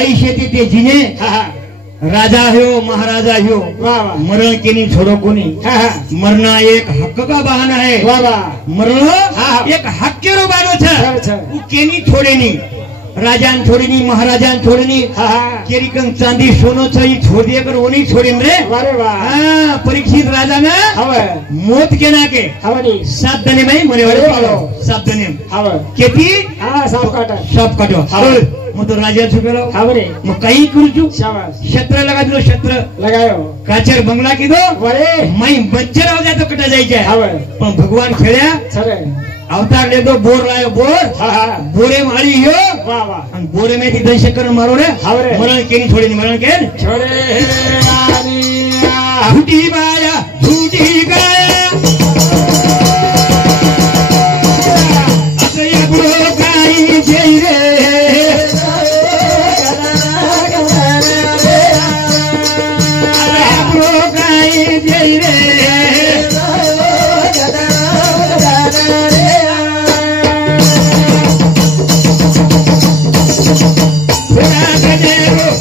ऐसे ते जिने राजा हो महाराजा हो मरण केनी छोड़ो कोनी मरना एक हक का बहाना है मरण एक हक के रो बानो छ उ केनी छोड़े नी राजान छोड़ी नी महाराजान छोड़ी नी केरी कंग चांदी सोनो छ ई छोड़ दिए कर वो नहीं छोड़ी रे अरे वाह परीक्षित राजा ना मौत के ना के 7 दिन में मरे वाले 7 दिन केती सब काटो मैं तो राजा छुपेलो मैं कहीं कुर्चू छत्र लगा दिलो छत्र लगायो काचर बंगला की दो मैं बच्चर हो जाए तो कटा जाए पर भगवान खेड़ा अवतार ले दो बोर लायो बोर बोरे मारी हो बोरे में थी दशकर मारो रे मरण के नहीं छोड़े नहीं मरण के छोड़े झूठी माया झूठी गाया असया बुरो काई जई रे असया बुरो काई जई रे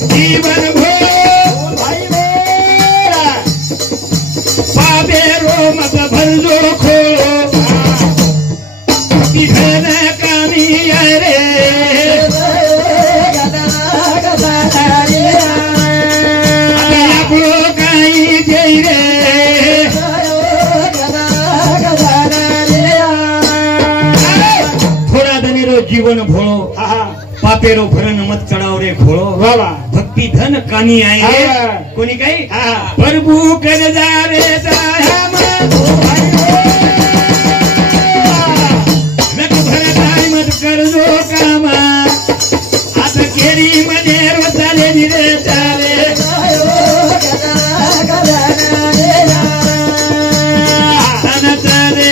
जीवन भो भाई मेरा पापेरो मत भंजो खो किधर कामी रे आपको काई जई रे थोड़ा धनीरो जीवन भोलो पापेरो भरण मत चढ़ाओ रे घोड़ो भक्ति धन कानी आएंगे कोनी कही प्रभु कर जा रे लग भर मत कर दो कामा हाथ केरी मने रो चाले रे चाले तन चाले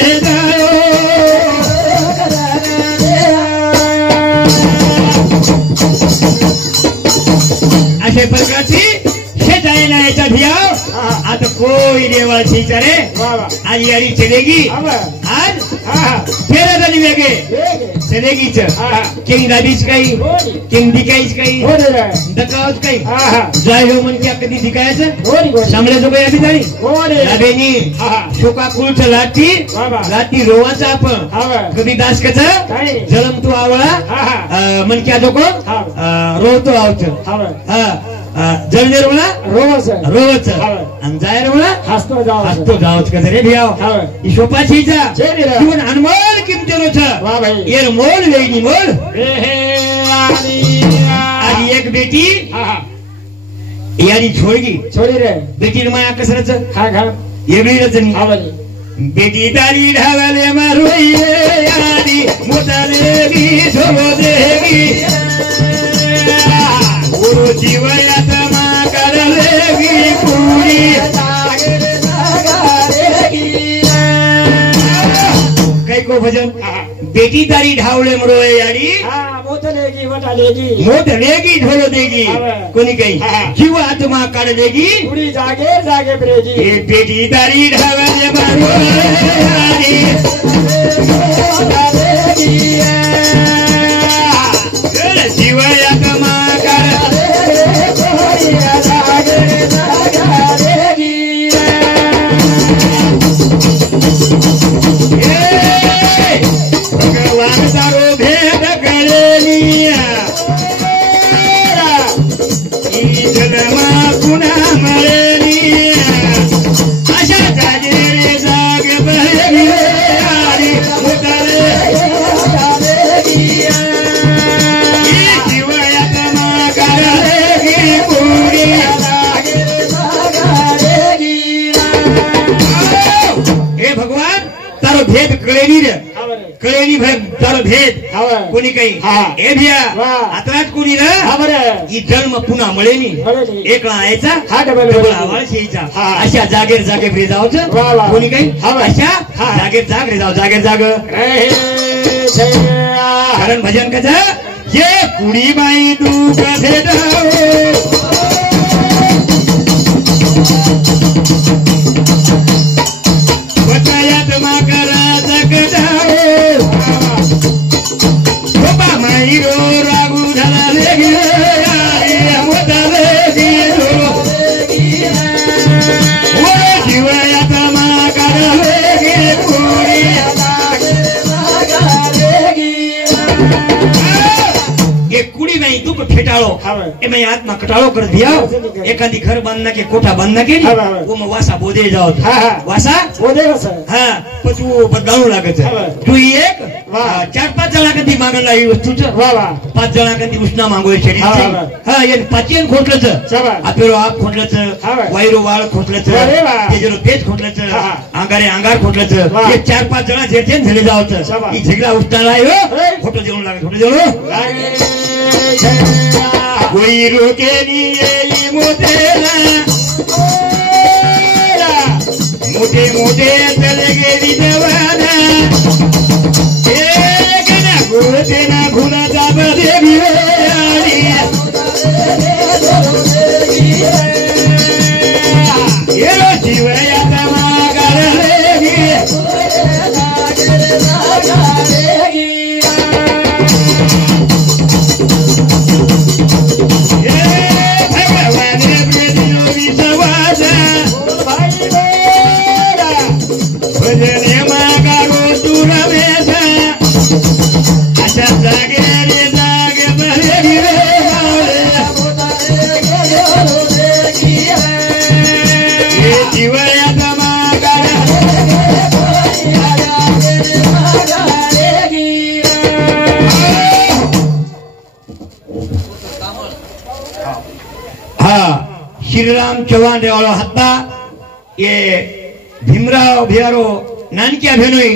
अशे प्रकारची शेजायला याच्या भियाव आता कोई देवाची चरे आज यारी चलेगी आज तेरा दली वेगे चलेगी किंग दादीच काही किंग दिकायच काही दकावच काही जाय हो मन क्या कधी दिकायचं चांगल्या जो काही अभी झाली लाभेनी शोका कुलच लाती रोवाचा आपण कधी दास कच जलम तू आवळा मन क्या जो को रोवतो आवच जलनेर म्हणा रोवच आणि जायर म्हणा हसतो जावच का रे भियाव ही शोपाची जा जीवन अनमोल किमतीनो छ येर मोल लेनी मोल आणि एक बेटी यारी छोड़ी रे बेटी माया कसरच खा येगळी रचनी बेटी तारी ढावले मारोई यारी मोतालेगी झोलो देगी गुरु जीवयात करलेगी पूरी कई को भजन बेटी तारी ढावले मरोए यारी मोत लेगी ढोलो देगी कोनी कही जीव आत्मा काढ लेगी पूरी जागे जागे ब्रेगी बेटी तारी ढावले मरोए यारी जीवयात भगवान सारो भेद कळेलिया जगमा पुन्हा मळेलिया अशा जागे जाग बहेली आरी उतरे जीवयात मागलेगी पुरी हे भगवान तारो भेद कळेली रे कळेली तारो भेद कोणी काही ए भिया आत्रात कोणी रे ही जन्म पुन्हा मळेनी एकला यायचा हा डबल आवाज यायचा अशा जागेर जागे फिरे जावचं कोणी काही अशा जागेर जाग रे जाव जागेर जाग कारण भजन कच ये कुडी बाई दुःख भेदाव बतायात मा करा एम आत्मा कटाड़ो कर दिया एकादी घर बांधना के कोठा बांधना के वो में वासा बोधे जाओ वासा बोधे हाँ पछ वो बदलाव लागे जो एक 4-5 जना कधी मागणला ही वस्तू 5 जना कधी उष्णा मागोय छेडी हाँ ये पाचेन खोटलच आपेरो आप खोटलच वायरो वाळ खोटलच तेजरो तेज खोटलच आंगारे आंगार खोटलच ये 4-5 जना जेथे झले जावत ई झगडा उष्णा लायो खोटो जेवण लागे खोटो जेवण कोई रोके नहीं मोतेला मोटे मोटे चले गए जवाना एक ना गोते ना भूला जाब देवी ये जीवया तमागर लेगी श्रीराम चौहान रेवाळो हत्ता ये भीमराव भियारो नानकिया भेनोई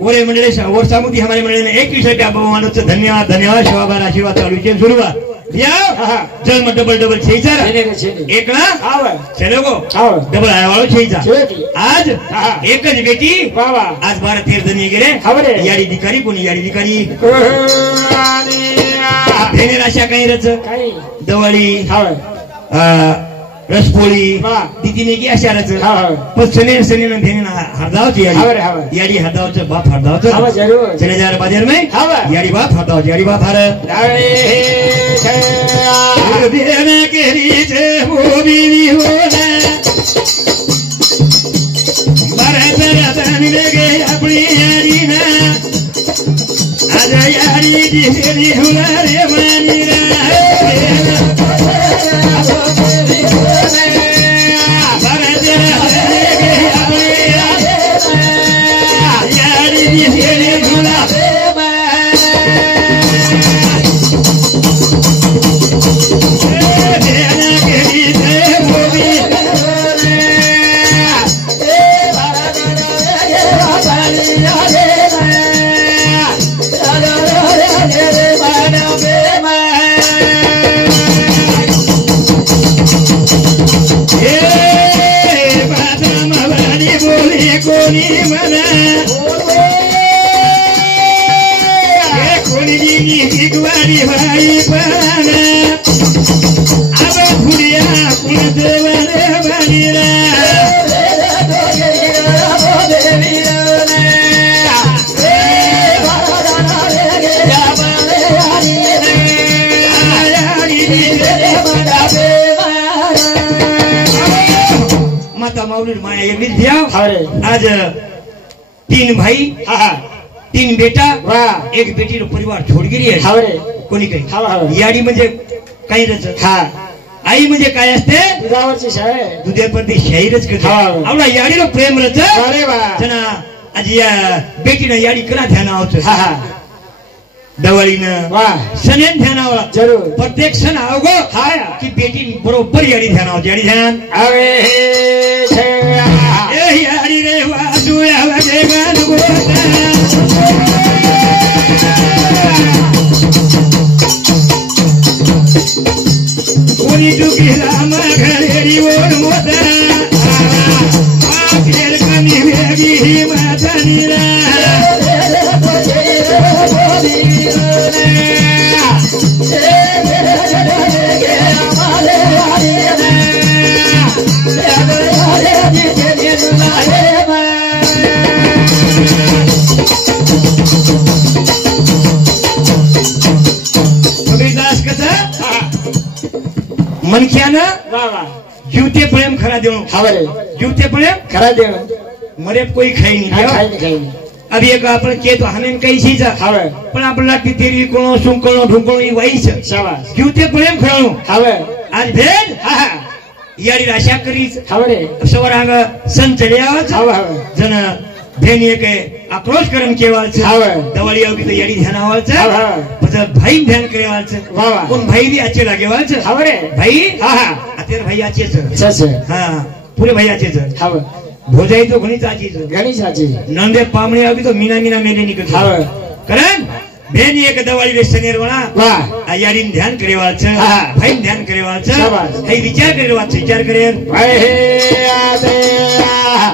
ओरे मंडळे वर्षामुदी हमारे मंडळे ने एक विषय का बहुमानच धन्यवाद धन्यवाद शोभाबार आशीर्वाद चालू के शुरुआत भैया जल में डबल छेईचा एक ना चलो गो डबल आया वालो छेईचा आज एक ज बेटी आज 12-13 जणी गेले याडी दिकारी कोणी याडी दिकारी भेने राशा काही रच दवळी रसपोळी दीदीने की अशारच पण सने भेने हरदावची याडी हरदावचं बाप हरदावचं चले जा बाजार में याडी बाप हरदावची याडी बाप हर देना केरी छे मोबीनी होना बरतन लगे अपनी याडी ना आज याडी दिसेरी हुला रे मानीरा आज 3 भाई 3 बेटा एक बेटी रो परिवार छोड़ गेली आहे कोणी काही याडी म्हणजे काही रच आई म्हणजे काय असते दुधावरची शाय दुधावरती शाहीरच करते आवडा याडीलो प्रेम रच अरे वा जना आज या बेटीने याडी करा ध्यान आवत दवाळीनं सनेन ध्यान आवा जरूर प्रत्येक सण आवगो की बेटी बरोबर याडी ध्यान आवत याडी ध्यान अरे ए याडी रे वाजू आवाजे गान गोता कोणी दुखी राम घरेरी ओढ मोता आखेर कमी वेगी ही माता निरा मनख्यानं जीवते प्रेम खरा देणं जीवते प्रेम खरा देणं मरे कोई खाई नहीं अब एक आपण के तो हमें कई चीज હવે પણ આપણા ટીટેરી કોણો સુંકણો ઢુંકણો ઈ વઈ છે શાબાશ ક્યુતે પ્રેમ ખરાણું હવે આજ ભેદ હા યારી આશા કરી છે હવે સવરાંગ સંચલ્યા છે હવે હવે જન ભેની કે આક્રોશ કરન કેવાલ છે હવે દવાળી આવતી તો યારી ધ્યાન આવલ છે હવે પછી ભાઈ ધ્યાન કરેવાલ છે વાહ વાહ કોણ ભાઈ બી આચે લાગેવાલ છે હવે ભાઈ હા હા અત્યારે ભાઈ આચે છે છે હા પૂરે ભાઈ આચે છે હવે ભોજાઈ તો ઘણી સાચી છે ઘણી સાચી નંદે પામણી આવી તો મીના મીના મેલે નીકળે હવે કરણ બેની એક દવાળી રે શનેરવાળા વાહ આ યારીને ધ્યાન કરેવાલ છે હા. ભાઈ ધ્યાન કરેવાલ છે શાબાશ. એ વિચાર કરેવાલ છે વિચાર કરે ભાઈ આદે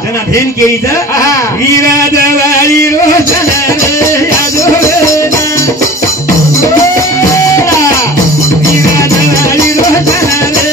જના બેન કેવી છે હા. વીરા દવાળી રો શનરે યાદો વીરા દવાળી રો શનરે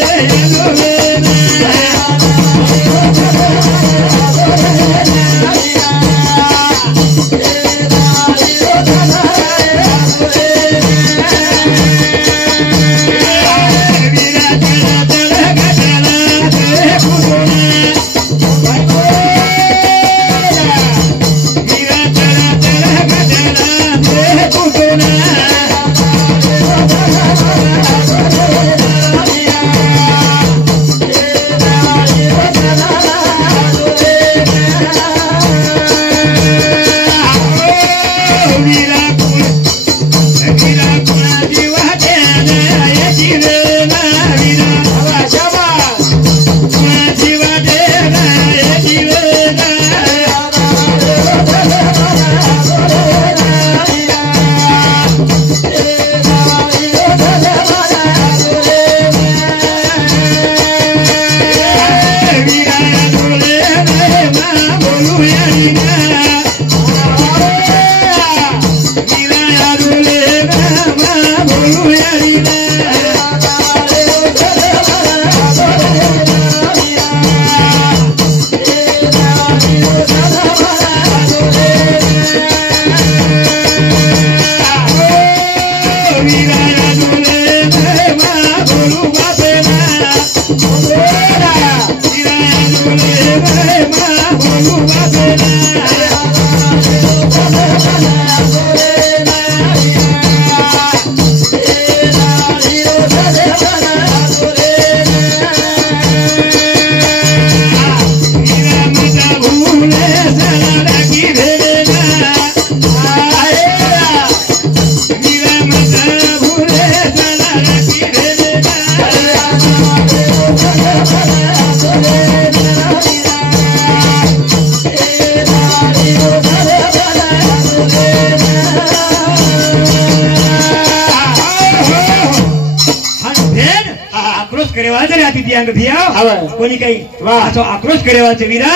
कोणी काही असं आक्रोश करेवा वीरा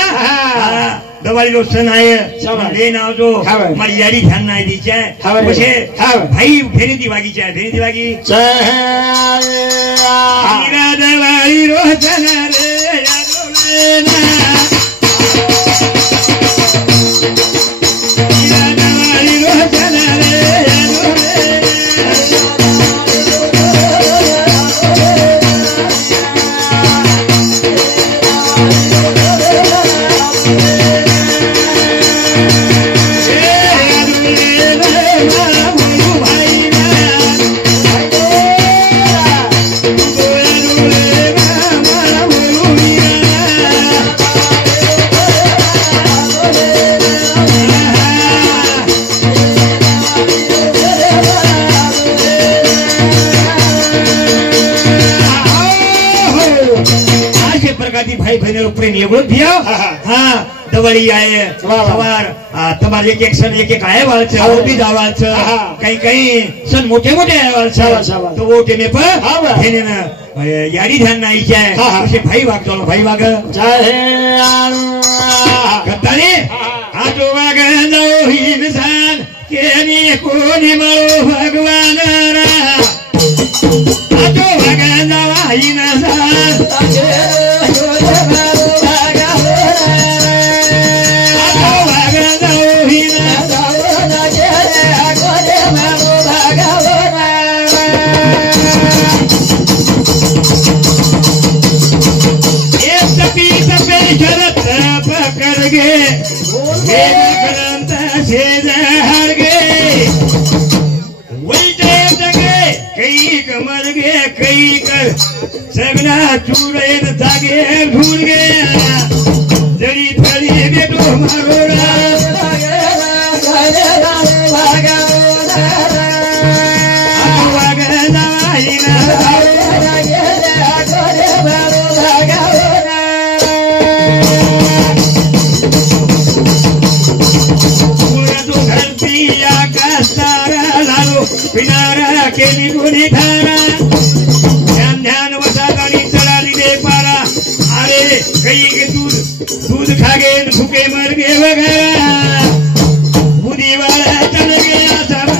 दवाळी रो सण आहे लेन आवजो मारी यारी ध्यान नाही दीचे पछे भाई भेरी दी वागी छे भेरी दी वागी वीरा दवाळी रो सण रे यादो लेना वीरा दवाळी रो सण रे यादो भाई बहनों प्रेम एवढं दिया हाँ दवाळी आहे सवार तुम्हाला एक एक सण एक एक आहे वाळचं ओटी जावाचं काही काही सण मोठे मोठे आहे वाळचं तो ओटे में पण घेणे ना यारी ध्यान नाही आहे असे भाई वाग चलो भाई वाग गत्ताने आजो वाग जाओ हिंसान केनी कोणी मळो भगवान आजो वाग जावा हिंसान शरत पकड़ गे ग्रंथ शेज हार गे वैटे जगे कई कमर गे कई कर सगना चूड़े जागे भूल गया जड़ी फली बेटो मारोड़ा पिनारा केली गुनी थारा ध्यान ध्यान वसा गानी चढ़ाली दे पारा अरे कई के दूध खा गए भूखे मर गए वगैरह बुद्धि वाला चल गया सब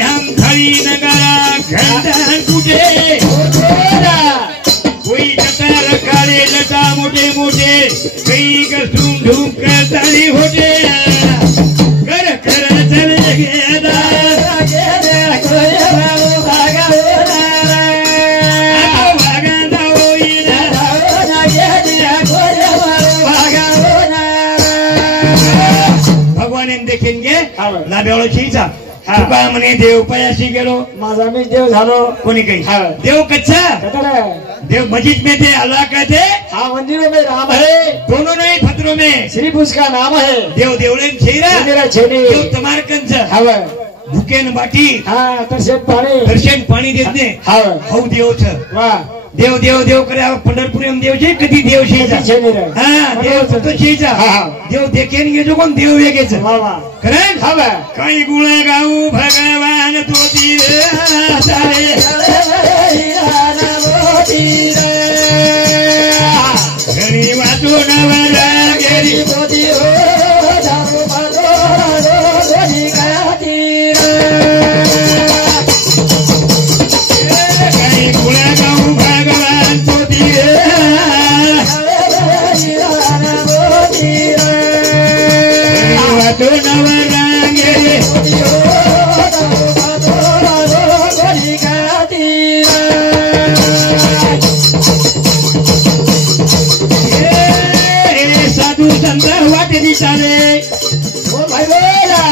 हम खड़ी नगारा घंटा कूटे कोई लता रखाड़े लता मोटे मोटे कई का धूम धूम करता नहीं होते कर कर चले गया भगवान देखेंगे ना बेवळीचा तुका म्हणे देव पायाशी गेलो माझा मी देव झालो कोणी काही देव कच्चा देव मस्जिद में थे अल्लाह का थे हाँ मंदिरों में राम है दोनों नहीं फतरों में सिर्फ उसका नाम है देव देवळे छेरा मेरा छेनी देव तमारकंच हवा भुकेन बाटी हाँ दर्शन पाणी देत ने हवा हौ देव छ वाह देव देव देव करे पंढरपुर देव छे कधी देव शेजा हाँ देव तो शेजा देव देखेन गेजो कोण देव वेगेच करेन हवा काही गुण गाऊ भगवान तो तीरे सारे घरी वाचो नवरा गेरी मोदी हो धारो भागो गोरी कातीर काही गुण गाऊ भगवान तो तीरे वाचो नवरा गेरी मोदी हो धारो भागो गोरी कातीर साधू संत वाटेली चाले ओ भाई बोला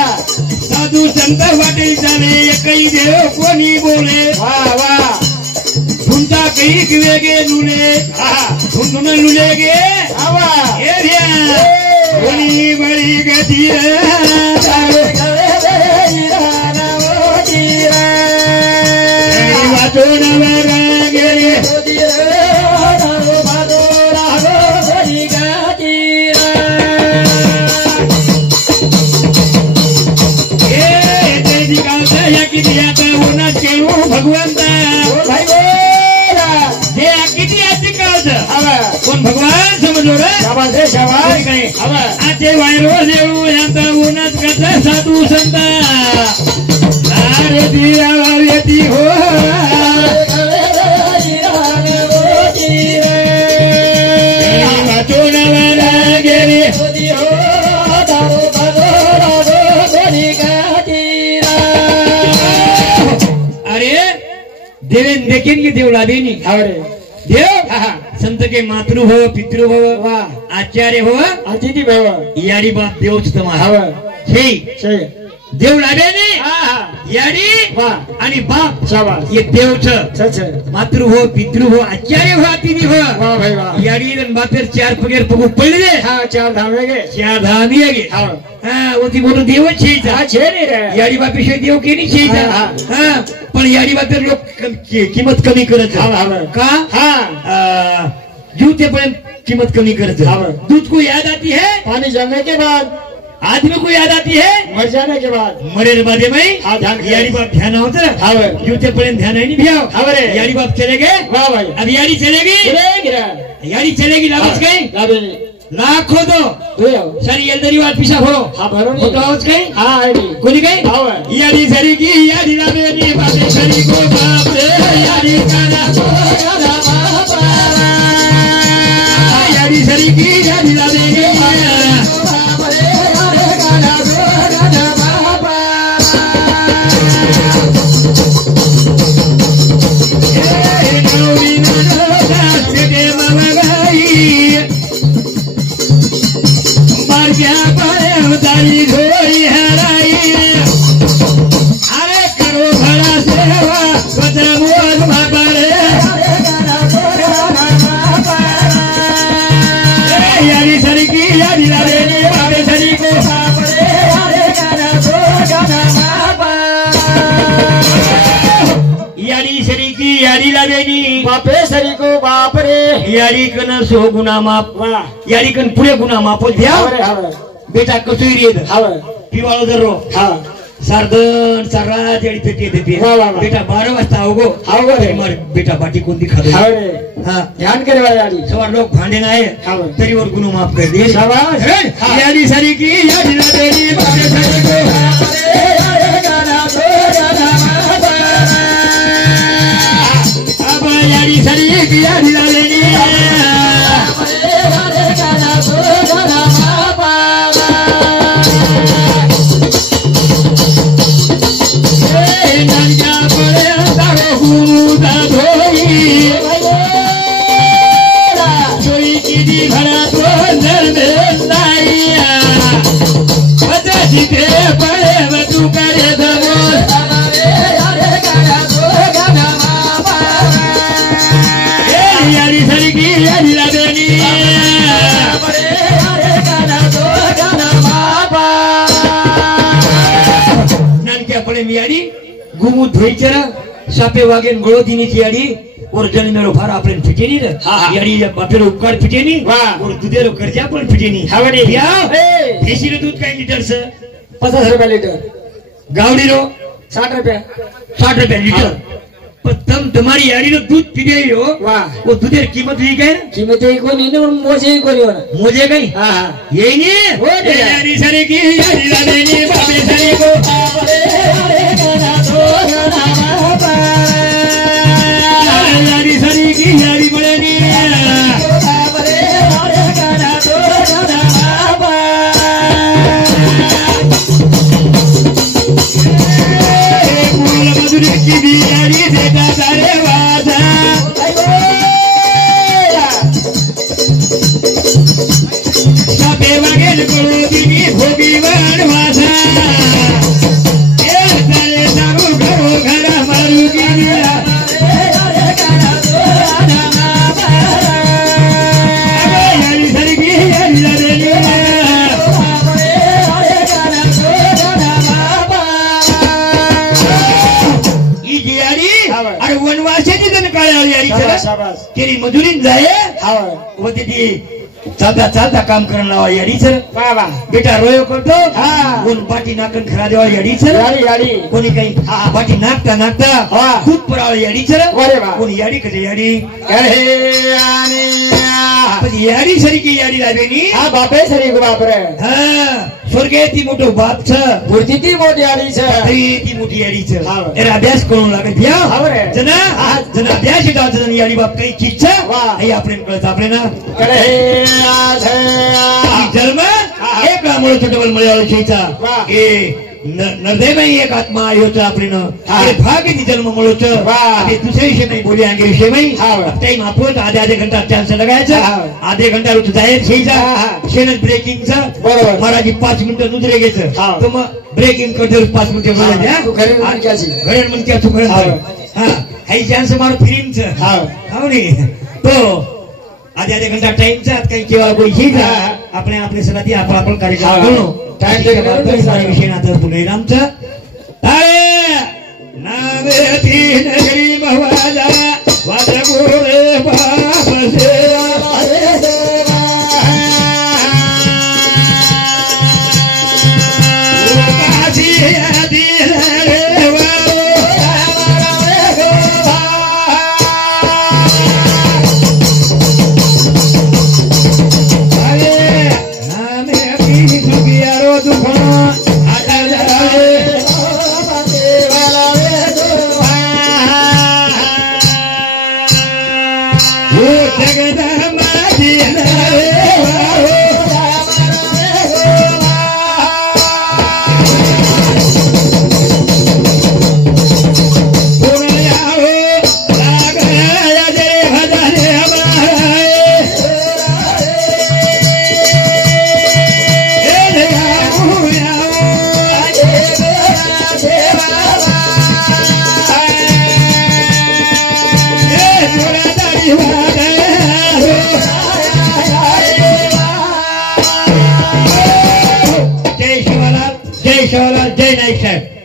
साधू संत वाटेली चाले एकही देव कोणी बोले वाह वाह झुंटा कही वेगे लुले झुंडून लुले गे हवा हे ध्या कोणी बळी गती वाचो नवरा गेले किती आता उन्हात केळू भगवंता हे किती आधी काळच कोण भगवान समजलो रे आजचे वायरो जेळू आता उन्हात कसा साधू संता अरे ती हो वाचोणाला गेले देवेन देखेंगे देव लाभेनी देव संत के मातृभव पितृभव आचार्य भव अतिथि भव याडी बाप देवच तुम्हाला देव लाभेनी याडी आणि बाप हे देवच मातृभव पितृभव आचार्य भव अतिथि भव याडी बापेर चार पगेर पगू पडले चार धाम चार धाम गे होती मोठं देवच याडी बापेशिवाय देव केली पण याडी बापेर लोक किंमत कमी करत का जूतेपर्यंत कीमत कमी करत दूध को याद आती है पानी जमने के बाद आदमी को याद आती है मर जाने के बाद मरे बादे में यारी बाप ध्यान होता जूतेपर्यंत ध्यान नहीं भी यारी बाप चले गए वाह भाई अब यारी चलेगी यारी चलेगी लाभच काही लाखो दो सरी एलदरी वाट पिसा भरो होताच काही कोणी काही यारी सरी की यारी लाभेनी बापे सरी को बाप रे यारी काना यारी सरी की यारी लाभेनी बापे सरी को बाप रे यारी कन सो गुना माप वाह यारी कन पुरे गुना मापो द्या हावरे हावरे बेटा कसोई रे हावरे पिवाळो दरो हा सार्धन सारात याडी पेटी देते वाह, वाह, वाह. बेटा 12 वाजता आओगो हावरे मार बेटा बाटी कोणती खातो हावरे हा ध्यान करे वाला यारी सवार लोग भांडे ना आहे हावरे तरी वर गुनो माफ कर दे शाबाश. हा. याडी सरी की याडी ना देरी बापे सरी को अब याडी सरी की याडी ना देरी गुमू धोईचर सापे वागेन गोळो दिनीची याडी और जन्मेरो भार आपले फिटेनी रे याडी बापेरो उपकार फिटेनी और दुधेरो कर्जा पण फिटेनी हावडे या देशीरो दूध काय लीटर से 50 रुपये लीटर गावडी रो 60 रुपये 60 रुपये लीटर पर तम तुम्हारी याडी रो दूध पीदे हो वाह वो दूधेर कीमत ही काय कीमत ही कोई नहीं ना मोजे ही कोई होना मोजे काही हां हां यही नहीं हो गया याडी सरी की याडी लादेनी बापे सरी को यारी सरी की यारी बड़ेनी मूल मधुर की भी यारी देता सारे वादा सबे वगैर गुरु दिनी भोगी वन वासा तेरी मजुरी जाए वो तेरी चालता चालता काम करने लावा याडी सर बेटा रोयो करतो कोण बाटी नाकन खरा देवा याडी सर याडी कोणी काही बाटी नाकता नाकता खूप पराळ याडी सर कोणी याडी कसे याडी याडी सरी की याडी लावेनी बापे सरी को बाप रे स्वर्गे ती मोठो बाप छ मूर्ती ती मोठी याडी छ ती मोठी याडी छ एरा अभ्यास करून लागे द्या जना जना अभ्यास येतो जना याडी बाप काही चीज छ हे आपण कळत आपले ना करे जन्म एक मुळे डबल मळ्याळो छेचा ए नरदे में एक आत्मा आयो छ आपले न भाग्य ती जन्म मळो छ ते दुसरे विषय नाही बोली अंगे विषय नाही टाइम आपण आधे घंटा चान्स लगायचा आधे घंटा रुच जाय छेचा शेनत ब्रेकिंग चा बरोबर महाराज 5 मिनिट दुसरे घ्यायचं तो मग ब्रेकिंग करतो 5 मिनिट बोलायचं तू घरी म्हणून क्याची घरी म्हणून क्या तू घरी हां हाई चान्स मार फिरिंग च हाव नी तो आधे घंटा टाइम चा काही केव्हा कोई ही जा आपले आपले सगळी आपण कार्यक्रम करू टाइम ते विषय ना तर पुणे रामचा अरे नावे तीन नगरी महवाजा वाद गोरे बाप सेवा हरे देवा काशी आदि रे जय शिवलाल जय नाईक साहेब